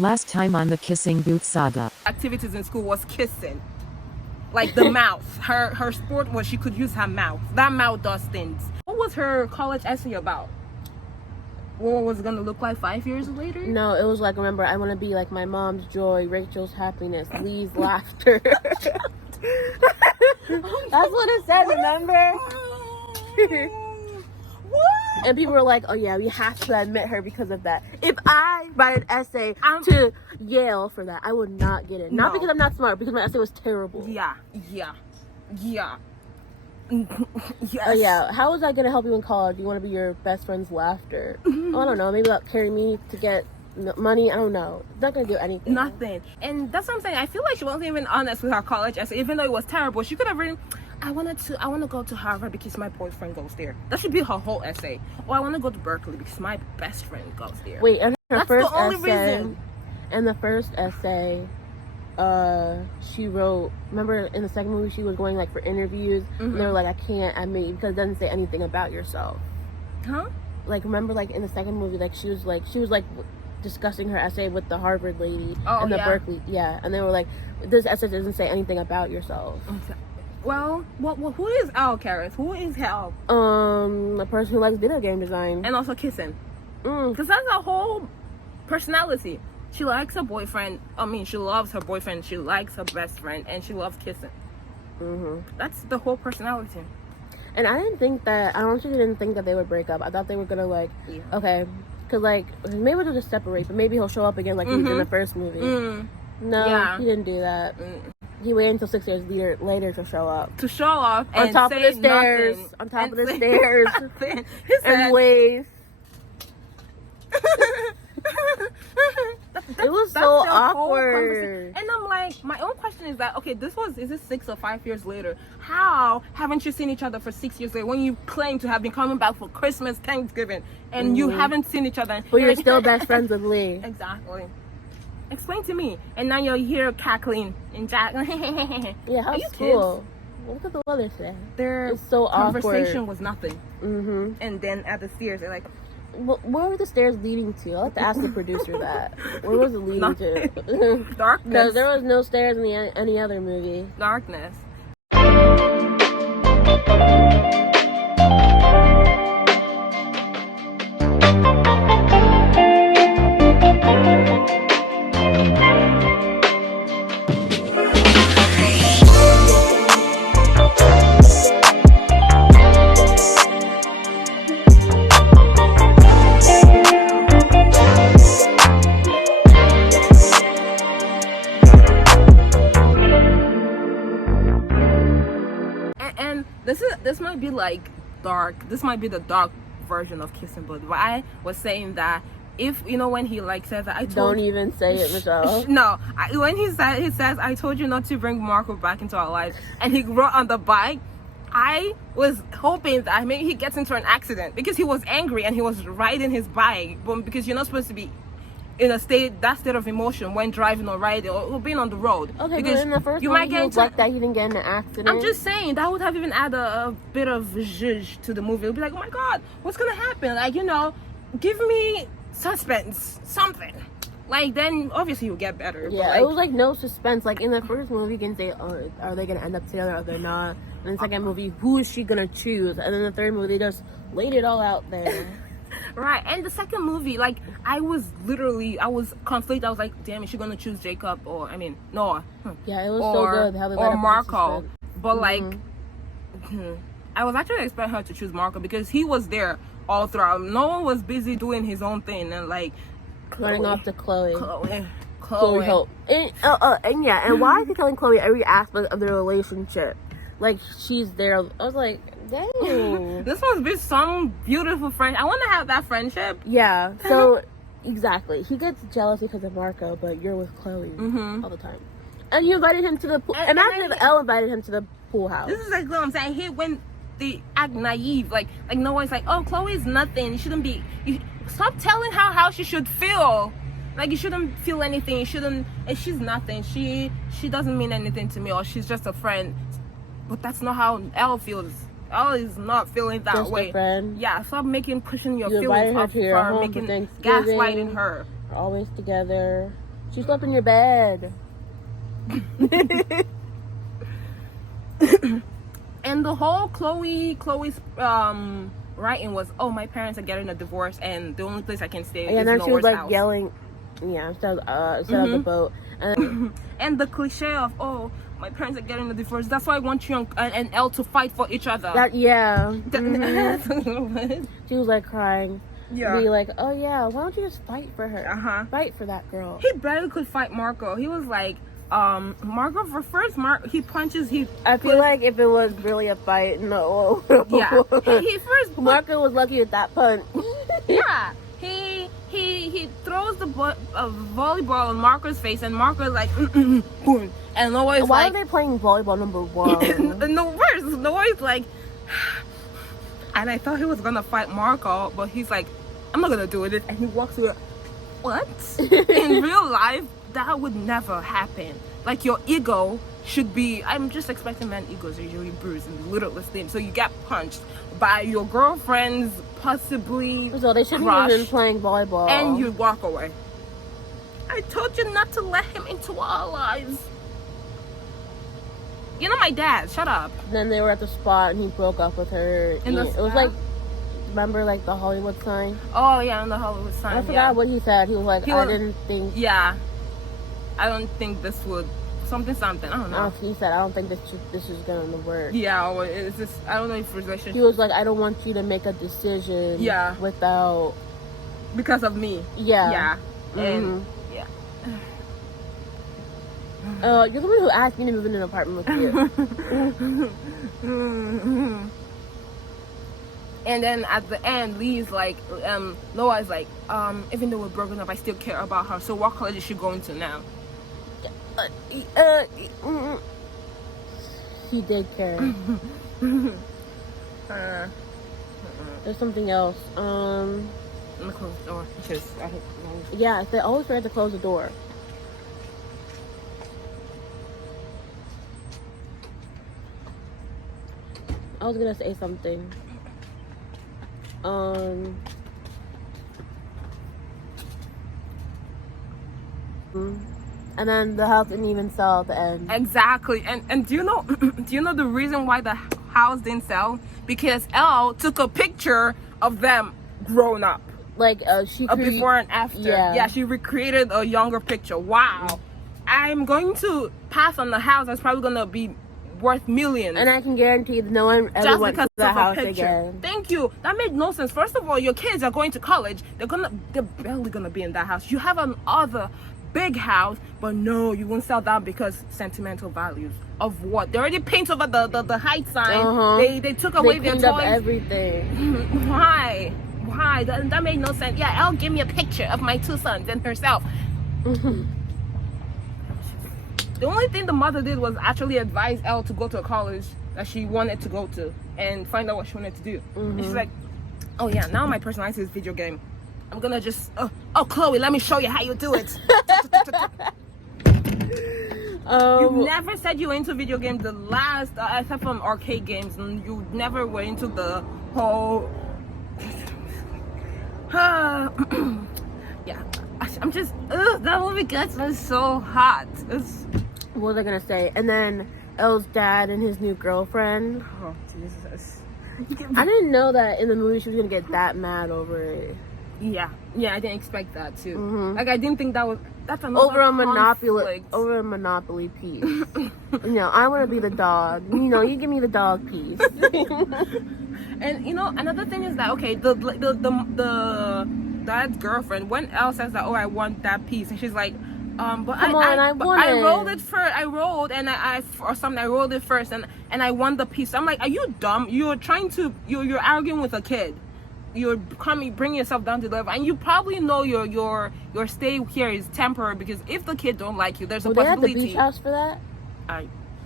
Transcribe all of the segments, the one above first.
Last time on the Kissing Booth Saga. Activities in school was kissing. Like the mouth. Her sport was she could use her mouth. That mouth does things. What was her college essay about? What was it gonna look like 5 years later? No, it was like, remember, I want to be like my mom's joy, Rachel's happiness, Lee's laughter. That's what it said, remember? What? And people were like, oh yeah, we have to admit her because of that. If I write an essay to Yale for that, I would not get it. Not because I'm not smart, because my essay was terrible. Yeah. Yes. Oh yeah, how is that going to help you in college? You want to be your best friend's laughter. Oh, I don't know, maybe that'll carry me to get money. I don't know. It's not going to do anything. Nothing. And that's what I'm saying. I feel like she wasn't even honest with her college essay, even though it was terrible. She could have written, I want to go to Harvard because my boyfriend goes there. That should be her whole essay. Or I want to go to Berkeley because my best friend goes there. Wait, and her That's first the only essay, reason. and the first essay, she wrote, remember in the second movie she was going like for interviews, and they were like, I can't admit you because it doesn't say anything about yourself. Huh? Like, remember, like in the second movie, like she was like discussing her essay with the Harvard lady and the Berkeley, and they were like, this essay doesn't say anything about yourself. Well, who is Al Keris? Who is Al? A person who likes video game design And also kissing. Because that's her whole personality. She likes her boyfriend. I mean, she loves her boyfriend. She likes her best friend, and she loves kissing. That's the whole personality. And I honestly didn't think that they would break up. I thought they were gonna okay, because like maybe they'll just separate, but maybe he'll show up again like he did in the first movie. No, he didn't do that. He waited until 6 years later to show up. To show off on top of the stairs. On top of the stairs. And wave. It was so awkward. And I'm like, my own question is that, okay, is it 6 or 5 years later? How haven't you seen each other for 6 years later when you claim to have been coming back for Christmas, Thanksgiving, and you haven't seen each other? But you're still best friends with Lee. Exactly. Explain to me. And now you're here cackling and Jack. Yeah, how's school? Look at the weather today. Their so conversation awkward. was nothing. And then at the stairs, they're like, where were the stairs leading to? I'll have to ask the producer that. Where was it leading to? Darkness. No, there was no stairs in any other movie. Darkness. This might be like dark. This might be the dark version of kissing, but I was saying that if when he like says that don't even say it, Michelle. No, when he says I told you not to bring Marco back into our lives, and he rode on the bike. I was hoping that maybe he gets into an accident because he was angry and he was riding his bike, but because you're not supposed to be in that state of emotion when driving or riding or being on the road. Okay, because but in the first one, he was like that, he didn't get in an accident. I'm just saying that would have even added a bit of zhuzh to the movie. It would be like, oh my god, what's gonna happen? Like, give me suspense, something. Like, then obviously you'll get better. Yeah, it was like no suspense. Like in the first movie, you can say, oh, are they gonna end up together or they're not? In the second movie, who is she gonna choose? And then the third movie, they just laid it all out there. Right, and the second movie, like, I was conflicted. I was like, damn, is she gonna choose Jacob or, Noah? Yeah, it was so good how they or Marco. But like, I was actually expecting her to choose Marco because he was there all throughout. Noah was busy doing his own thing and like running off to Chloe Hope. And why is he telling Chloe every aspect of their relationship? Like, she's there. I was like, dang. This must be some beautiful friend. I want to have that friendship. Yeah. So, exactly. He gets jealous because of Marco, but you're with Chloe all the time. And you invited him to the pool. Imagine if Elle invited him to the pool house. This is like what I'm saying. I hate when they act naive. Like no one's like, oh, Chloe's nothing. You shouldn't be. Stop telling her how she should feel. Like, you shouldn't feel anything. You shouldn't. She's nothing. She doesn't mean anything to me, or she's just a friend. But that's not how Elle feels. Elle is not feeling that just way. A friend. Yeah, stop pushing your you feelings her up to your for home making for Thanksgiving. gaslighting her. We're always together. She slept in your bed. And the whole Chloe's writing was, oh, my parents are getting a divorce and the only place I can stay is then she was like house. yelling, instead of the boat. And the cliche of, oh, my parents are getting a divorce, that's why I want you and Elle to fight for each other. She was like crying. Yeah. Be like, oh yeah, why don't you just fight for her? Fight for that girl. He barely could fight Marco. He was like, Marco for first. He punches. I feel like if it was really a fight, no. Yeah. He first. Marco was lucky with that punch. Yeah. He throws the volleyball on Marco's face, and Marco's like, boom. And Noah's why like, are they playing volleyball number 1? Noah's like, and I thought he was gonna fight Marco, but he's like, I'm not gonna do it. And he walks away. What? In real life, that would never happen. Like, your ego should be, I'm just expecting man egos are usually bruised and the littlest thing. So you get punched by your girlfriend's possibly so they shouldn't have been playing volleyball. And you walk away. I told you not to let him into our lives. You know my dad, shut up. Then they were at the spot and he broke up with her. It was like, remember like the Hollywood sign? Oh yeah, on the Hollywood sign. I forgot what he said. He was like, I didn't think. Yeah. I don't think this would something. I don't know. He said, I don't think this is gonna work. Yeah, or it's just, I don't know if relationship. He was like, I don't want you to make a decision. Yeah. Without. Because of me. Yeah. Yeah. And yeah. You're the one who asked me to move in an apartment with you. And then at the end, Lee's like, Noah's like, even though we're broken up, I still care about her. So what college is she going to now? He did care. There's something else. I'm gonna close the door because I don't know. Yeah, they always forget to close the door. I was gonna say something. And then the house didn't even sell at the end. Exactly. And do you know the reason why the house didn't sell? Because Elle took a picture of them grown up. Like she before and after. Yeah, she recreated a younger picture. Wow. I'm going to pass on the house that's probably gonna be worth millions. And I can guarantee that no one ever went to the house again. Thank you. That made no sense. First of all, your kids are going to college. They're barely gonna be in that house. You have another big house, but no, you won't sell that because sentimental values of what? They already painted over the height sign. They took away their toys. They cleaned up everything. Why? That made no sense. Yeah, Elle gave me a picture of my 2 sons and herself. The only thing the mother did was actually advise Elle to go to a college that she wanted to go to and find out what she wanted to do. And she's like, oh yeah, now my personality is video game. I'm gonna just, oh Chloe, let me show you how you do it. You never said you were into video games the last, except from arcade games, and you never were into the whole, yeah, I'm just, that movie gets me so hot. What was I gonna say? And then Elle's dad and his new girlfriend. Oh, Jesus. I didn't know that in the movie she was gonna get that mad over it. Yeah, I didn't expect that too. Like, I didn't think that's another over a monopoly piece. I want to be the dog. You give me the dog piece. And another thing is that, okay, the dad's girlfriend, when Elle says that, oh, I want that piece, and she's like, but I rolled it first. I rolled and I rolled it first and I won the piece. I'm like, are you dumb? You're arguing with a kid. You're bringing yourself down to the level, and you probably know your stay here is temporary, because if the kid don't like you, there's a possibility. They at the beach house for that?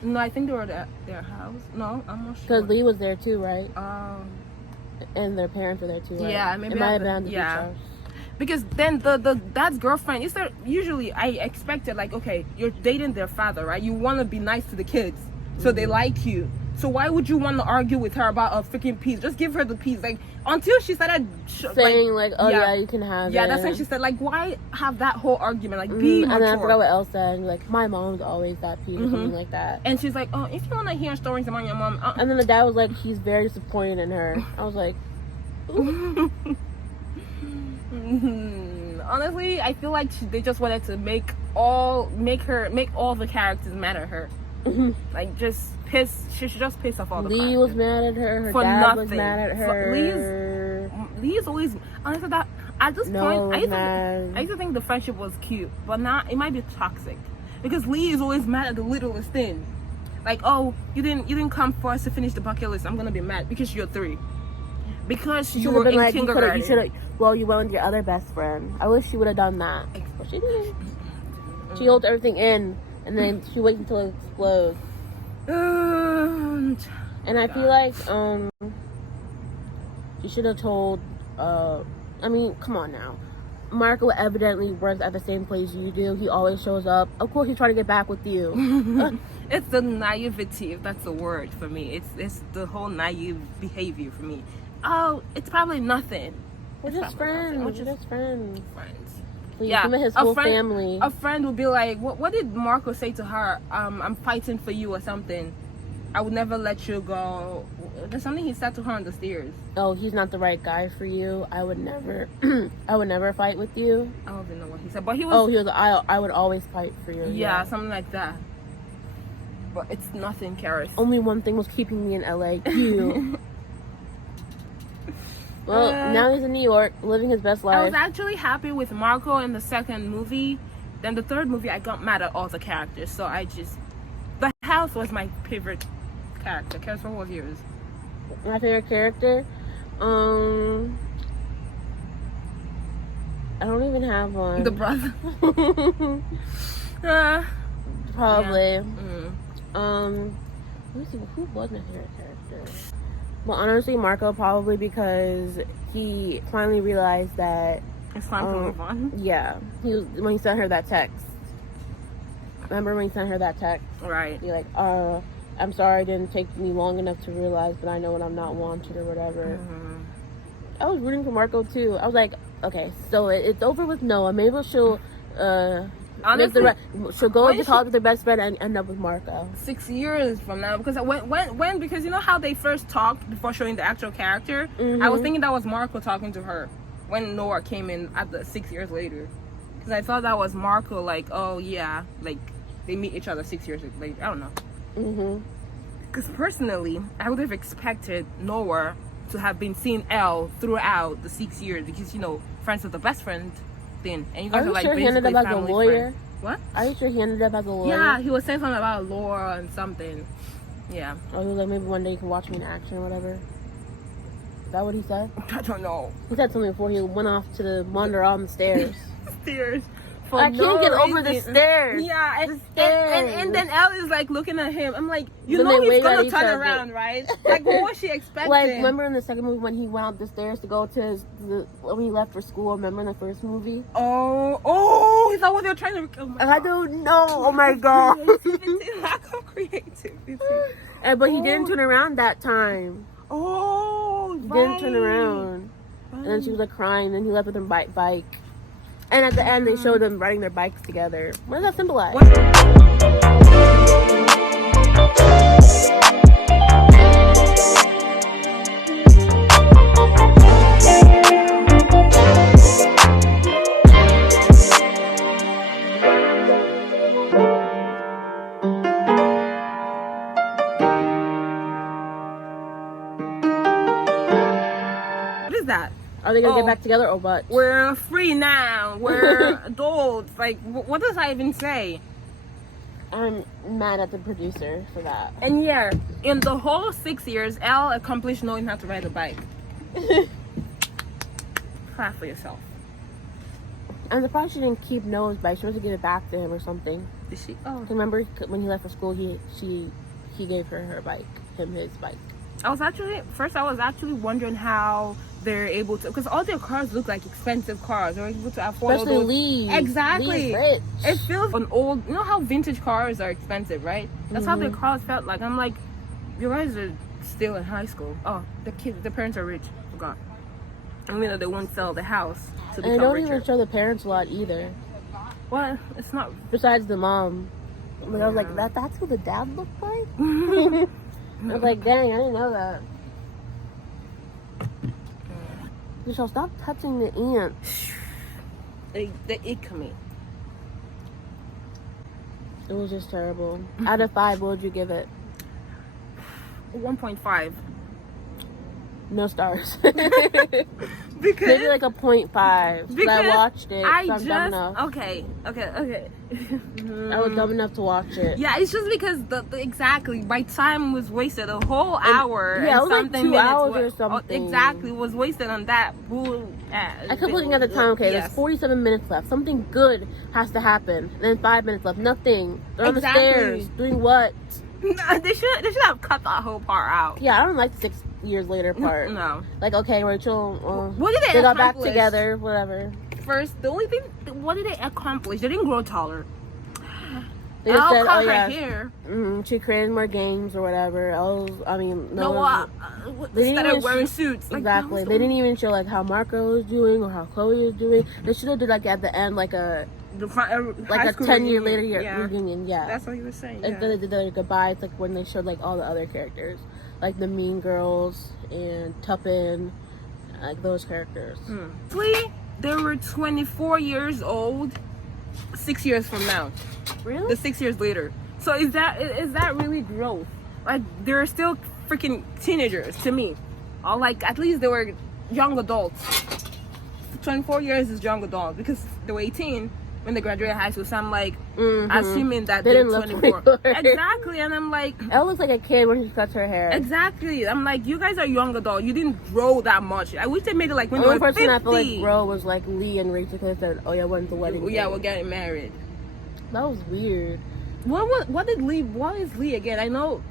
No, I think they were at their house. No, I'm not sure. Because Lee was there too, right? And their parents were there too, right? Yeah, maybe it might have been at the beach house. Because then the dad's girlfriend is there. Usually, I expected, like, okay, you're dating their father, right? You want to be nice to the kids, so they like you. So why would you want to argue with her about a freaking piece? Just give her the piece. Like, until she started saying like, oh yeah, you can have it. Yeah, that's when she said, like, why have that whole argument? Like, be mature. And then I forgot what else said. Like, my mom's always that piece or something like that. And she's like, oh, if you want to hear stories about your mom. And then the dad was like, he's very disappointed in her. I was like, honestly, I feel like they just wanted to make all the characters mad at her. Like, just she should just piss off all the Lee characters. was mad at her. Her for dad nothing. was mad at her. Lee's always, honestly, that at this point, I used to think the friendship was cute, but now it might be toxic because Lee is always mad at the littlest thing. Like, oh, you didn't come for us to finish the bucket list. I'm gonna be mad because you're 3. Because you were in kindergarten. You went with your other best friend. I wish she would have done that. But she didn't. She holds everything in, and then she waits until it explodes. And I feel like she should have told. I mean, come on now. Marco evidently works at the same place you do. He always shows up. Of course, he's trying to get back with you. It's the naivety, if that's a word for me. It's the whole naive behavior for me. Oh, it's probably nothing. We're just friends. We're just friends. Please, yeah, his whole family. A friend would be like, what did Marco say to her? I'm fighting for you or something. I would never let you go. There's something he said to her on the stairs. Oh, he's not the right guy for you. I would never I would never fight with you. I don't even know what he said. But he was I would always fight for you. Yeah, something like that. But it's nothing, Keris. Only one thing was keeping me in LA. You. Well, now he's in New York, living his best life. I was actually happy with Marco in the second movie. Then the third movie, I got mad at all the characters. So the house was my favorite character. Keris, what was yours? My favorite character? I don't even have one. The brother. Probably. Yeah. Let me see, who was my favorite character? Well, honestly, Marco, probably because he finally realized that it's time to move on. Yeah, when he sent her that text. Remember when he sent her that text? Right. He like, I'm sorry, it didn't take me long enough to realize, but I know when I'm not wanted or whatever. I was rooting for Marco too. I was like, okay, so it's over with Noah. Maybe she'll honestly, she'll go into college with her best friend and end up with Marco. 6 years from now, because because you know how they first talked before showing the actual character. I was thinking that was Marco talking to her when Noah came in at the 6 years later, because I thought that was Marco. Like, oh yeah, like they meet each other 6 years later. I don't know. Because personally, I would have expected Noah to have been seeing Elle throughout the 6 years, because friends with the best friend. And you guys are like, sure he ended up as a lawyer? Friends. What? Are you sure he ended up as a lawyer? Yeah, he was saying something about law and something. Yeah. Or he was like, maybe one day you can watch me in action or whatever. Is that what he said? I don't know. He said something before he went off to wander on the stairs. I can't get over the stairs. Yeah, and then Elle is like looking at him. I'm like, he's gonna turn around, right? Like, what was she expecting? Like, remember in the second movie when he went up the stairs to go to when he left for school? Remember in the first movie? Oh, is that what they're trying to? I don't know. Oh my god. Lack of creativity. But he didn't turn around that time. Oh, he didn't turn around. Right. And then she was like crying. Then he left with her bike. And at the end, they showed them riding their bikes together. What does that symbolize? What is that? Are they gonna get back together or what? We're free now. We're adults. Like, what does that even say? I'm mad at the producer for that. And yeah, in the whole 6 years, Elle accomplished knowing how to ride a bike. Clap for yourself. I'm surprised she didn't keep Noah's bike. She was to give it back to him or something. Did she? Oh. Remember when he left for school, he gave her bike, him his bike. I was actually wondering how they're able to, because all their cars look like expensive cars. They're able to afford especially Lee. Exactly. Lee's rich. It feels an old. You know how vintage cars are expensive, right? That's how their cars felt like. I'm like, you guys are still in high school. Oh, the parents are rich. Forgot. I mean, they won't sell the house to become And they don't richer. even show the parents a lot either. Well, it's not. Besides the mom. Like, I was like, that's what the dad looked like? I was like, dang, I didn't know that. Michelle, stop touching the ant. The ick-me. It was just terrible. Out of 5, what would you give it? 1.5. No stars. Because maybe like a 0.5. Because I watched it. I so I'm dumb enough. Okay. I was dumb enough to watch it. Yeah, it's just because the exactly my time was wasted a whole hour. Yeah, and it was like something 2 minutes hours or Oh, something. exactly, was wasted on that bull. I kept looking at the time. Okay, there's 47 minutes left. Something good has to happen. And then 5 minutes left. Nothing. They're on the stairs. Doing what? They should have cut that whole part out. Yeah, I don't like the 6 years later part. No. Like, okay, Rachel. What did they got back together. Whatever. First, the only thing. What did they accomplish? They didn't grow taller. They just said, cut oh yeah, her hair. She created more games or whatever. Noah started wearing suits. Exactly. They didn't even show like how Marco was doing or how Chloe was doing. They should have did like at the end like a 10-year later reunion. Yeah, that's what he was saying. And then they did the goodbyes, like when they showed like all the other characters, like the Mean Girls and Tuppen, like those characters. They were 24 years old 6 years from now. Really? The 6 years later. So is that really growth? Like they're still freaking teenagers to me. Or like at least they were young adults. 24 years is young adult because they were 18 when they graduated high school. So I'm like assuming that they're 24. Exactly, and I'm like, Elle looks like a kid when she cuts her hair. Exactly. I'm like, you guys are young adult. You didn't grow that much. I wish they made it like when the they only were 50. person I feel like grow was like Lee and Rachel because they said, oh yeah, when's the wedding? Yeah, we're getting married. That was weird. What is Lee again? I know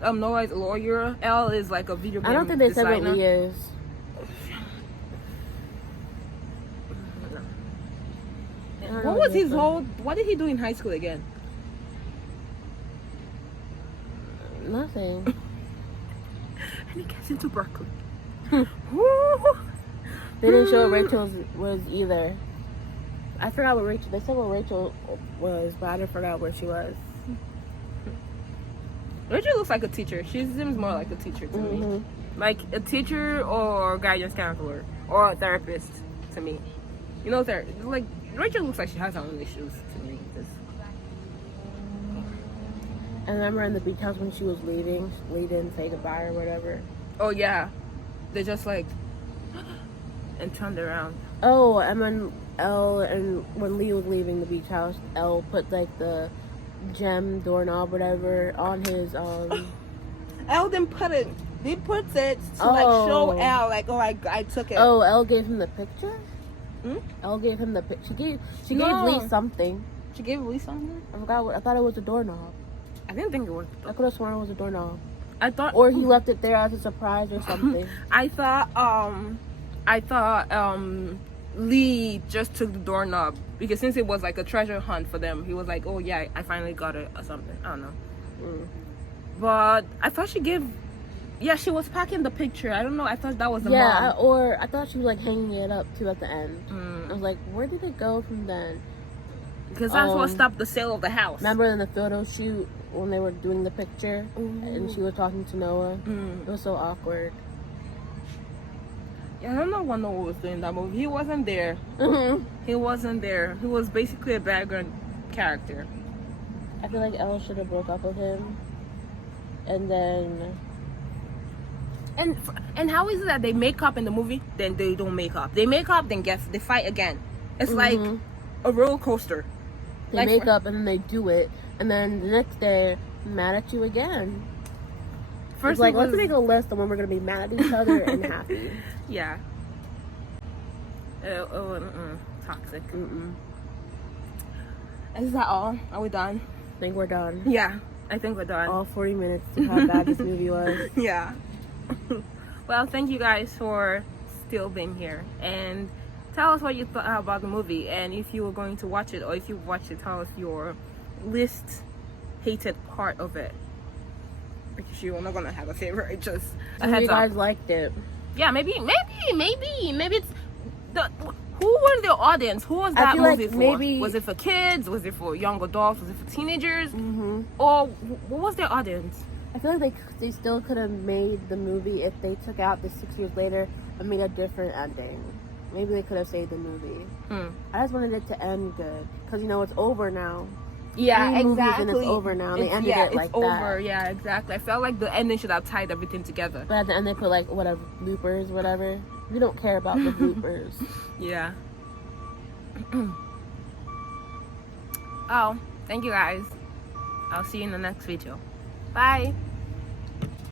Noah's a lawyer. Elle is like a video game I don't think they designer. said what Lee is. What was his whole? What did he do in high school again? Nothing. And he gets into Berkeley. They didn't show what Rachel was either. I forgot what Rachel. They said what Rachel was, but I forgot where she was. Rachel looks like a teacher. She seems more like a teacher to me, like a teacher or guidance counselor or a therapist to me. You know, like Rachel looks like she has her own issues to me. And I remember in the beach house when she was leaving, Lee didn't say goodbye or whatever. Oh yeah, they just like and turned around. Oh, and when when Lee was leaving the beach house, Elle put like the gem doorknob whatever on his Elle didn't put it. He puts it to like show Elle like, oh, I took it. Oh, Elle gave him the picture. Elle gave him the picture. She gave Lee something. She gave Lee something. I forgot what. I thought it was a doorknob. I didn't think it was. I could have sworn it was a doorknob. I thought, or he left it there as a surprise or something. I thought Lee just took the doorknob because since it was like a treasure hunt for them, he was like, oh yeah, I finally got it or something. I don't know. But I thought she gave. Yeah, she was packing the picture. I don't know. I thought that was the mom. Or I thought she was like hanging it up too at the end. I was like, where did it go from then? Because that's what stopped the sale of the house. Remember in the photo shoot when they were doing the picture and she was talking to Noah? It was so awkward. Yeah, I don't know what Noah was doing in that movie. He wasn't there. He wasn't there. He was basically a background character. I feel like Elle should have broke up with him. And then... And how is it that they make up in the movie, then they don't make up? They make up, then they fight again. It's like a roller coaster. They like, make up and then they do it, and then the next day, mad at you again. First, like, let's make a list of when we're gonna be mad at each other and happy. Yeah. Toxic. Is that all? Are we done? I think we're done. Yeah, I think we're done. All 40 minutes to how bad this movie was. Yeah. Well, thank you guys for still being here, and tell us what you thought about the movie, and if you were going to watch it, or if you watched it, tell us your least hated part of it. because you're not gonna have a favorite. Just a So heads you up. guys liked it. Yeah, maybe it's the who were the audience? Who was I that feel movie like for? maybe- Was it for kids? Was it for young adults? Was it for teenagers? Mm-hmm. Or what was their audience? I feel like they still could have made the movie if they took out the 6 years later and made a different ending. Maybe they could have saved the movie. I just wanted it to end good because it's over now. Yeah, 3 movies exactly. and it's over now. They ended it like it's over. that. Yeah, exactly. I felt like the ending should have tied everything together. But at the end they put like whatever bloopers, whatever. We don't care about the bloopers. Yeah. Oh, thank you guys. I'll see you in the next video. Bye.